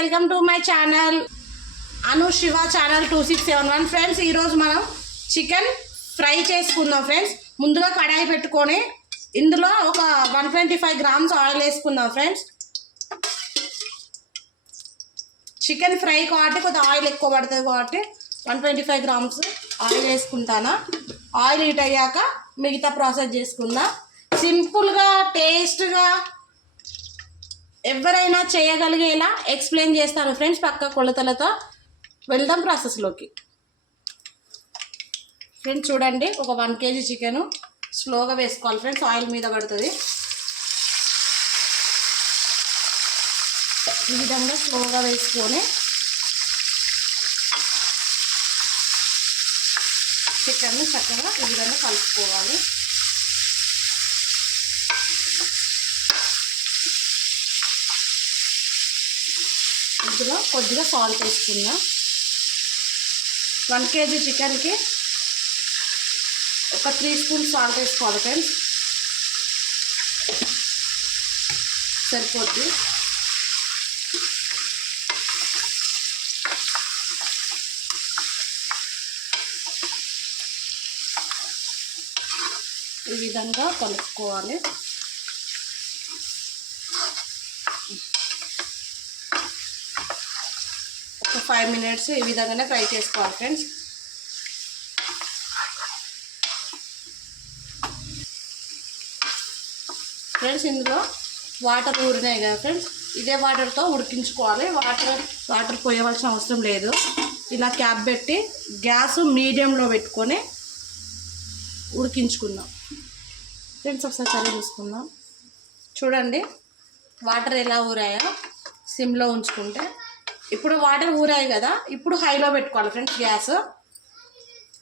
Welcome to my channel Anu Shiva channel two six seven one. Friends ఈరోజు మనం chicken fry చేసుకుందాం friends. ముందుగా కడాయి పెట్టుకొని ఇందులో ఒక one twenty five grams oil వేసుకుందాం ఫ్రెండ్స్. చికెన్ ఫ్రై కాబట్టి కొద్దిగా ఆయిల్ ఎక్కువ పడుతుంది కాబట్టి one twenty five grams oil వేసుకుంటాను. ఆయిల్ హీట్ అయ్యాక మిగతా ప్రాసెస్ చేసుకుందాం. సింపుల్గా టేస్ట్గా ఎవరైనా చేయగలిగేలా ఎక్స్ప్లెయిన్ చేస్తాను ఫ్రెండ్స్ పక్క కొలతలతో. వెళ్దాం ప్రాసెస్లోకి ఫ్రెండ్స్ చూడండి ఒక వన్ కేజీ చికెన్ స్లోగా వేసుకోవాలి ఫ్రెండ్స్. ఆయిల్ మీద పడుతుంది. ఈ విధంగా స్లోగా వేసుకొని చికెన్ చక్కగా ఈ విధంగా కలుపుకోవాలి. ఇందులో కొద్దిగా సాల్ట్ వేసుకుందాం. వన్ కేజీ చికెన్కి ఒక త్రీ స్పూన్ సాల్ట్ వేసుకోవాలి ఫ్రెండ్స్ సరిపోద్ది. ఈ విధంగా కలుపుకోవాలి. ఫైవ్ మినిట్స్ ఈ విధంగానే ఫ్రై చేసుకోవాలి ఫ్రెండ్స్ ఫ్రెండ్స్ ఇందులో వాటర్ ఊరినాయి కదా ఫ్రెండ్స్ ఇదే వాటర్తో ఉడికించుకోవాలి. వాటర్ వాటర్ పోయవలసిన అవసరం లేదు. ఇలా క్యాప్ పెట్టి గ్యాస్ మీడియంలో పెట్టుకొని ఉడికించుకుందాం. ఫ్రెండ్స్ ఒకసారి కర్రీ చూసుకుందాం. చూడండి వాటర్ ఎలా ఊరాయో సిమ్లో ఉంచుకుంటే. ఇప్పుడు వాటర్ ఊరాయి కదా ఇప్పుడు హైలో పెట్టుకోవాలి ఫ్రెండ్స్ గ్యాస్.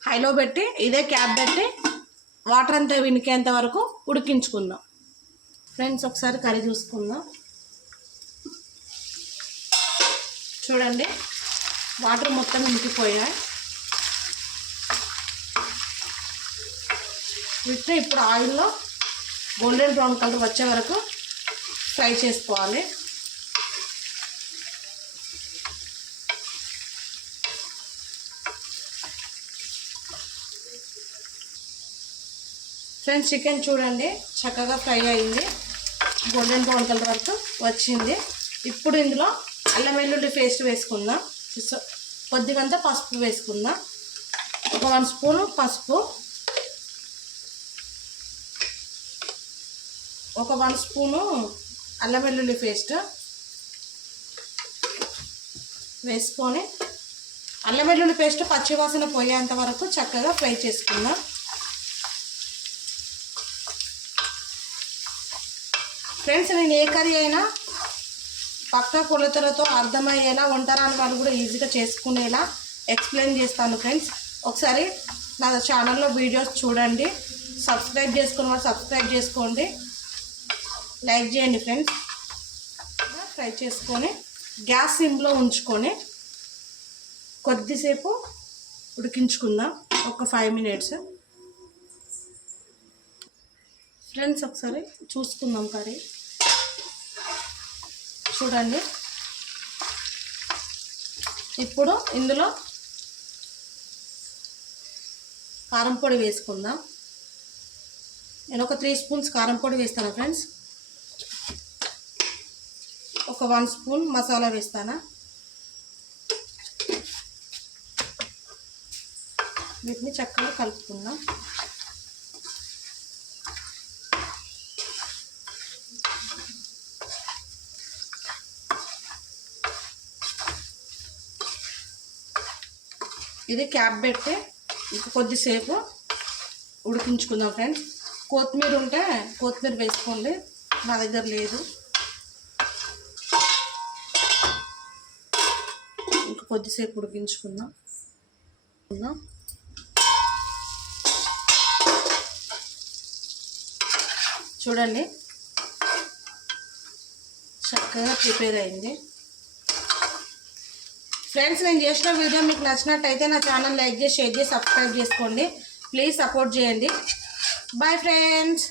హైలో పెట్టి ఇదే క్యాప్ పెట్టి వాటర్ అంతా వినికేంత వరకు ఉడికించుకుందాం. ఫ్రెండ్స్ ఒకసారి కర్రీ చూసుకుందాం. చూడండి వాటర్ మొత్తం ఇంకిపోయాయి వీటిని ఇప్పుడు ఆయిల్లో గోల్డెన్ బ్రౌన్ కలర్ వచ్చే వరకు ఫ్రై చేసుకోవాలి. ఫ్రెండ్స్ చికెన్ చూడండి. చక్కగా ఫ్రై అయింది. గోల్డెన్ బ్రౌన్ కలర్ వరకు వచ్చింది. ఇప్పుడు ఇందులో అల్లం వెల్లుల్లి పేస్ట్ వేసుకుందాం. సో- కొద్దిగంత పసుపు వేసుకుందాం. ఒక వన్ స్పూను పసుపు. ఒక వన్ స్పూను అల్లం వెల్లుల్లి పేస్ట్ వేసుకొని అల్లం వెల్లుల్లి పేస్ట్ పచ్చివాసన పోయేంత వరకు చక్కగా ఫ్రై చేసుకుందాం. ఫ్రెండ్స్ నేను ఏ కర్రీ అయినా పక్క కొలతలతో అర్థమయ్యేలా వంటరాని వాళ్ళు కూడా ఈజీగా చేసుకునేలా ఎక్స్ప్లెయిన్ చేస్తాను ఫ్రెండ్స్. ఒకసారి నా ఛానల్లో వీడియోస్ చూడండి. సబ్స్క్రైబ్ చేసుకున్న వాళ్ళు సబ్స్క్రైబ్ చేసుకోండి. లైక్ చేయండి ఫ్రెండ్స్. ఫ్రై చేసుకొని గ్యాస్ సిమ్లో ఉంచుకొని కొద్దిసేపు ఉడికించుకుందాం. ఒక ఫైవ్ మినిట్స్. ఫ్రెండ్స్ ఒకసారి చూసుకుందాం కర్రీ. చూడండి. ఇప్పుడు ఇందులో కారం పొడి వేసుకుందాం. నేను ఒక త్రీ స్పూన్స్ కారం పొడి వేస్తాను ఫ్రెండ్స్. ఒక వన్ స్పూన్ మసాలా వేస్తాను? వీటిని చక్కగా కలుపుకుందాం. ఇది క్యాప్ పెట్టి ఇంక కొద్దిసేపు ఉడికించుకుందాం ఫ్రెండ్స్. కొత్తిమీర ఉంటే కొత్తిమీర వేసుకోండి. నా దగ్గర లేదు. ఇంక కొద్దిసేపు ఉడికించుకుందాం. చూడండి. చక్కగా ప్రిపేర్ అయింది. ఫ్రెండ్స్ నేను చేసిన వీడియో మీకు నచ్చినట్టయితే నా ఛానల్ లైక్ చేసి షేర్ చేసి సబ్స్క్రైబ్ చేసుకోండి. ప్లీజ్ సపోర్ట్ చేయండి. Bye friends